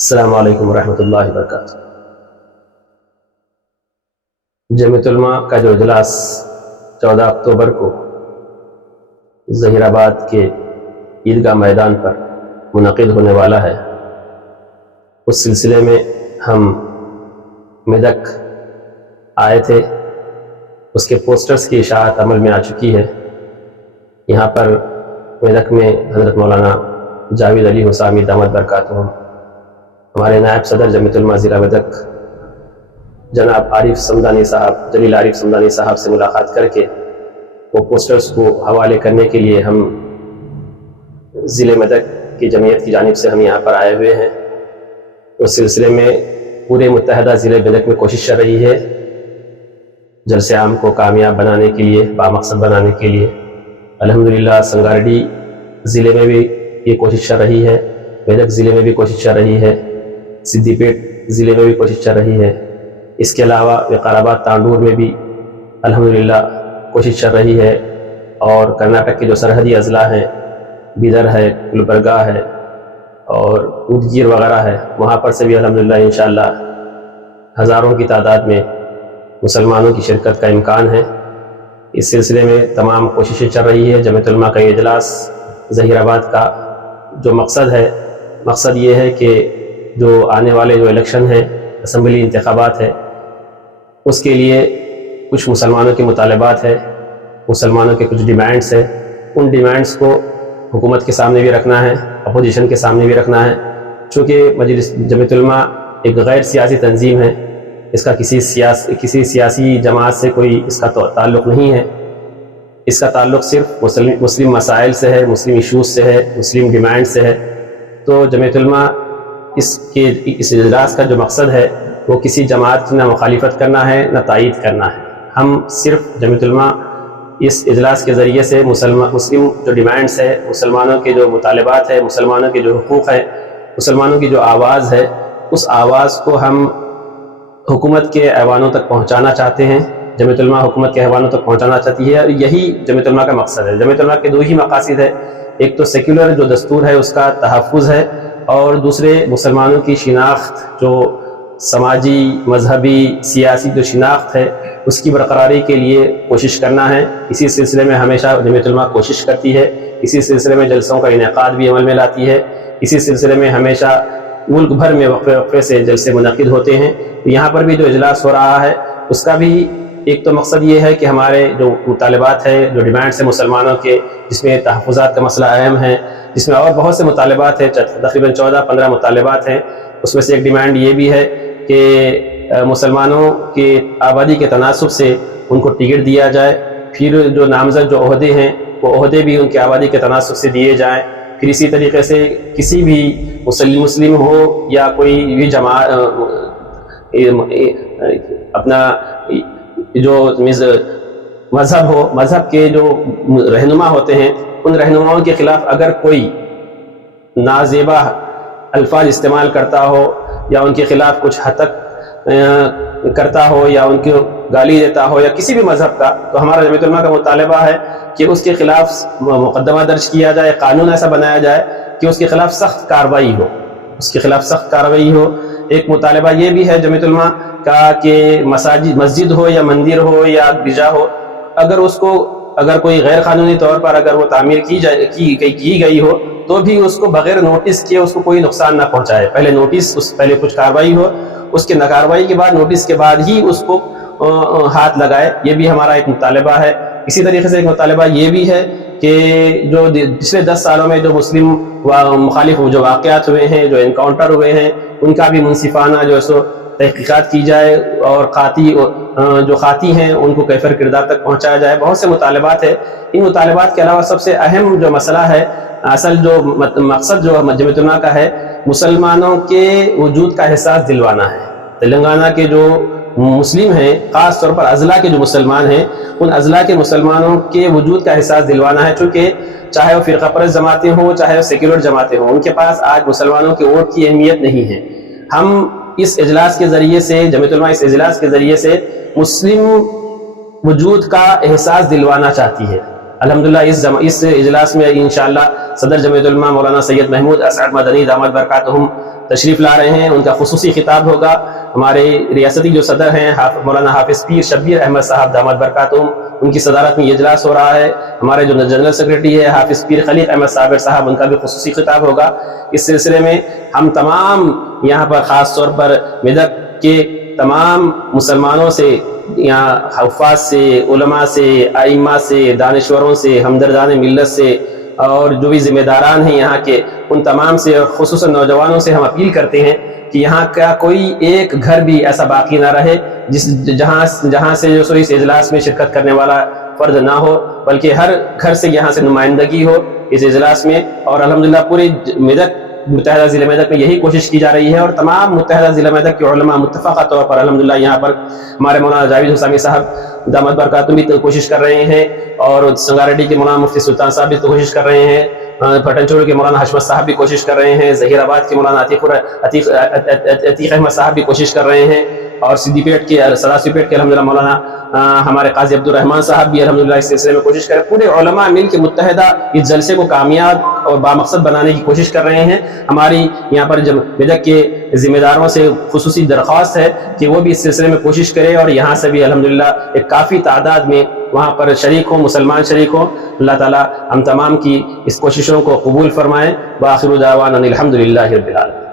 السلام علیکم ورحمۃ اللہ وبرکاتہ۔ جمعیت علماء کا جو اجلاس 14 اکتوبر کو ظہیر آباد کے عیدگاہ میدان پر منعقد ہونے والا ہے، اس سلسلے میں ہم میدک آئے تھے۔ اس کے پوسٹرز کی اشاعت عمل میں آ چکی ہے۔ یہاں پر میدک میں حضرت مولانا جاوید علی حسامی دامت برکاتہم، ہمارے نائب صدر جمعیت علماء ضلع میدک جناب عارف سمدانی صاحب، جلیل عارف سمدانی صاحب سے ملاقات کر کے وہ پوسٹرز کو حوالے کرنے کے لیے ہم ضلع میدک کی جمعیت کی جانب سے ہم یہاں پر آئے ہوئے ہیں۔ اس سلسلے میں پورے متحدہ ضلع میدک میں کوشش چل رہی ہے جلسے عام کو کامیاب بنانے کے لیے، بامقصد بنانے کے لیے۔ الحمدللہ سنگاریڈی ضلع میں بھی یہ کوشش چل رہی ہے، میدک ضلع میں بھی کوشش چل رہی ہے، سدھی پیٹ ضلع میں بھی کوشش چل رہی ہے۔ اس کے علاوہ وقار آباد تانڈور میں بھی الحمدللہ کوشش چل رہی ہے، اور کرناٹک کے جو سرحدی اضلاع ہیں، بیدر ہے، گلبرگہ ہے اور ادگیر وغیرہ ہے، وہاں پر سے بھی الحمدللہ انشاءاللہ ہزاروں کی تعداد میں مسلمانوں کی شرکت کا امکان ہے۔ اس سلسلے میں تمام کوششیں چل رہی ہے۔ جمعیت علماء کا یہ اجلاس ظہیر آباد کا جو مقصد یہ ہے کہ جو آنے والے جو الیکشن ہیں، اسمبلی انتخابات ہے، اس کے لیے کچھ مسلمانوں کے مطالبات ہے، مسلمانوں کے کچھ ڈیمانڈز ہیں۔ ان ڈیمانڈز کو حکومت کے سامنے بھی رکھنا ہے، اپوزیشن کے سامنے بھی رکھنا ہے۔ چونکہ مجلس جمعیت علماء ایک غیر سیاسی تنظیم ہے، اس کا کسی سیاسی جماعت سے کوئی اس کا تعلق نہیں ہے۔ اس کا تعلق صرف مسلم مسائل سے ہے، مسلم ایشوز سے ہے، مسلم ڈیمانڈ سے ہے۔ تو جمعیت علماء اس اجلاس کا جو مقصد ہے وہ کسی جماعت کی نہ مخالفت کرنا ہے نہ تائید کرنا ہے۔ ہم صرف جمعیت علماء اس اجلاس کے ذریعے سے مسلم جو ڈیمانڈز ہے، مسلمانوں کے جو مطالبات ہے، مسلمانوں کے جو حقوق ہے، مسلمانوں کی جو آواز ہے، اس آواز کو ہم حکومت کے ایوانوں تک پہنچانا چاہتے ہیں۔ جمعیت علماء حکومت کے ایوانوں تک پہنچانا چاہتی ہے، اور یہی جمعیت علماء کا مقصد ہے۔ جمعیت علماء کے دو ہی مقاصد ہے، ایک تو سیکولر جو دستور ہے اس کا تحفظ ہے، اور دوسرے مسلمانوں کی شناخت، جو سماجی، مذہبی، سیاسی جو شناخت ہے اس کی برقراری کے لیے کوشش کرنا ہے۔ اسی سلسلے میں ہمیشہ جمعیت علماء کوشش کرتی ہے، اسی سلسلے میں جلسوں کا انعقاد بھی عمل میں لاتی ہے، اسی سلسلے میں ہمیشہ ملک بھر میں وقفے سے جلسے منعقد ہوتے ہیں۔ یہاں پر بھی جو اجلاس ہو رہا ہے اس کا بھی ایک تو مقصد یہ ہے کہ ہمارے جو مطالبات ہے، جو ڈیمانڈس ہیں مسلمانوں کے، جس میں تحفظات کا مسئلہ اہم ہے، جس میں اور بہت سے مطالبات ہیں، تقریباً 14-15 مطالبات ہیں۔ اس میں سے ایک ڈیمانڈ یہ بھی ہے کہ مسلمانوں کی آبادی کے تناسب سے ان کو ٹکٹ دیا جائے، پھر جو نامزد جو عہدے ہیں وہ عہدے بھی ان کی آبادی کے تناسب سے دیے جائیں۔ پھر اسی طریقے سے کسی بھی مسلم ہو یا کوئی بھی جماعت اپنا جو مذہب ہو، مذہب کے جو رہنما ہوتے ہیں، ان رہنماؤں کے خلاف اگر کوئی نازیبا الفاظ استعمال کرتا ہو یا ان کے خلاف کچھ ہتک کرتا ہو یا ان کو گالی دیتا ہو یا کسی بھی مذہب کا، تو ہمارا جمعیت علماء کا مطالبہ ہے کہ اس کے خلاف مقدمہ درج کیا جائے، قانون ایسا بنایا جائے کہ اس کے خلاف سخت کارروائی ہو، اس کے خلاف سخت کارروائی ہو۔ ایک مطالبہ یہ بھی ہے جمعیت علماء کا کہ مسجد ہو یا مندر ہو یا گرجا ہو، اگر کوئی غیر قانونی طور پر اگر وہ تعمیر کی گئی ہو تو بھی اس کو بغیر نوٹس کیے اس کو کوئی نقصان نہ پہنچائے۔ پہلے کچھ کارروائی ہو، اس کے کارروائی کے بعد، نوٹس کے بعد ہی اس کو ہاتھ لگائے۔ یہ بھی ہمارا ایک مطالبہ ہے۔ اسی طریقے سے ایک مطالبہ یہ بھی ہے کہ جو پچھلے 10 سالوں میں جو مسلم مخالف جو واقعات ہوئے ہیں، جو انکاؤنٹر ہوئے ہیں، ان کا بھی منصفانہ جو ہے سو تحقیقات کی جائے، اور جو قاطی ہیں ان کو کیفر کردار تک پہنچایا جائے۔ بہت سے مطالبات ہیں۔ ان مطالبات کے علاوہ سب سے اہم جو مسئلہ ہے، اصل جو مقصد جو جمعیت علماء کا ہے، مسلمانوں کے وجود کا احساس دلوانا ہے۔ تلنگانہ کے جو مسلم ہیں، خاص طور پر اضلاع کے جو مسلمان ہیں، ان اضلاع کے مسلمانوں کے وجود کا احساس دلوانا ہے، چونکہ چاہے وہ فرقہ پرست جماعتیں ہوں، چاہے وہ سیکولر جماعتیں ہوں، ان کے پاس آج مسلمانوں کے ووٹ کی اہمیت نہیں ہے۔ ہم اس اجلاس کے ذریعے سے، جمعیت علماء اس اجلاس کے ذریعے سے مسلم وجود کا احساس دلوانا چاہتی ہے۔ الحمدللہ اس اجلاس میں انشاءاللہ صدر جمعیت علماء مولانا سید محمود اسعد مدنی دامت برکاتہم تشریف لا رہے ہیں، ان کا خصوصی خطاب ہوگا۔ ہمارے ریاستی جو صدر ہیں مولانا حافظ پیر شبیر احمد صاحب دامت برکاتہم، ان کی صدارت میں یہ اجلاس ہو رہا ہے۔ ہمارے جو جنرل سیکرٹری ہے حافظ پیر خلیق احمد صابر صاحب، ان کا بھی خصوصی خطاب ہوگا۔ اس سلسلے میں ہم تمام یہاں پر خاص طور پر میدک کے تمام مسلمانوں سے، یہاں حفاظ سے، علماء سے، ائمہ سے، دانشوروں سے، ہمدردان ملت سے، اور جو بھی ذمہ داران ہیں یہاں کے، ان تمام سے، خصوصاً نوجوانوں سے ہم اپیل کرتے ہیں کہ یہاں کا کوئی ایک گھر بھی ایسا باقی نہ رہے جہاں سے جو اس اجلاس میں شرکت کرنے والا فرد نہ ہو، بلکہ ہر گھر سے یہاں سے نمائندگی ہو اس اجلاس میں۔ اور الحمدللہ پورے متحدہ ضلع میدک میں یہی کوشش کی جا رہی ہے، اور تمام متحدہ ضلع میدک کے علماء متفقہ طور پر الحمدللہ یہاں پر ہمارے مولانا جاوید حسامی صاحب دامت برکاتہم بھی کوشش کر رہے ہیں، اور سنگاریڈی کے مولانا مفتی سلطان صاحب بھی کوشش کر رہے ہیں، پٹن چوڑی کے مولانا حشمت صاحب بھی کوشش کر رہے ہیں، ظہیر آباد کے مولانا عتیق احمد صاحب بھی کوشش کر رہے ہیں، اور سدی پیٹ کے الحمدللہ مولانا ہمارے قاضی عبدالرحمان صاحب بھی الحمدللہ اس سلسلے میں کوشش کر رہے ہیں۔ پورے علماء مل کے متحدہ اس جلسے کو کامیاب اور بامقصد بنانے کی کوشش کر رہے ہیں۔ ہماری یہاں پر میدک کے ذمہ داروں سے خصوصی درخواست ہے کہ وہ بھی اس سلسلے میں کوشش کرے، اور یہاں سے بھی الحمدللہ ایک کافی تعداد میں وہاں پر شریک ہوں، مسلمان شریک ہوں۔ اللہ تعالی ہم تمام کی اس کوششوں کو قبول فرمائیں۔ وآخر دعوانا الحمدللہ رب العالمین۔